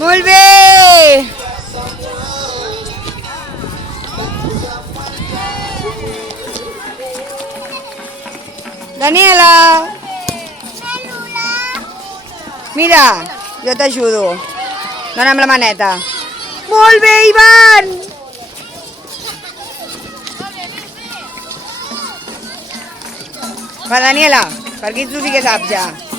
Molt bé! Daniela! Mira, jo t'ajudo. Dona'm la maneta. Molt bé, Ivan! Va, Daniela, per aquí tu sí que saps ja.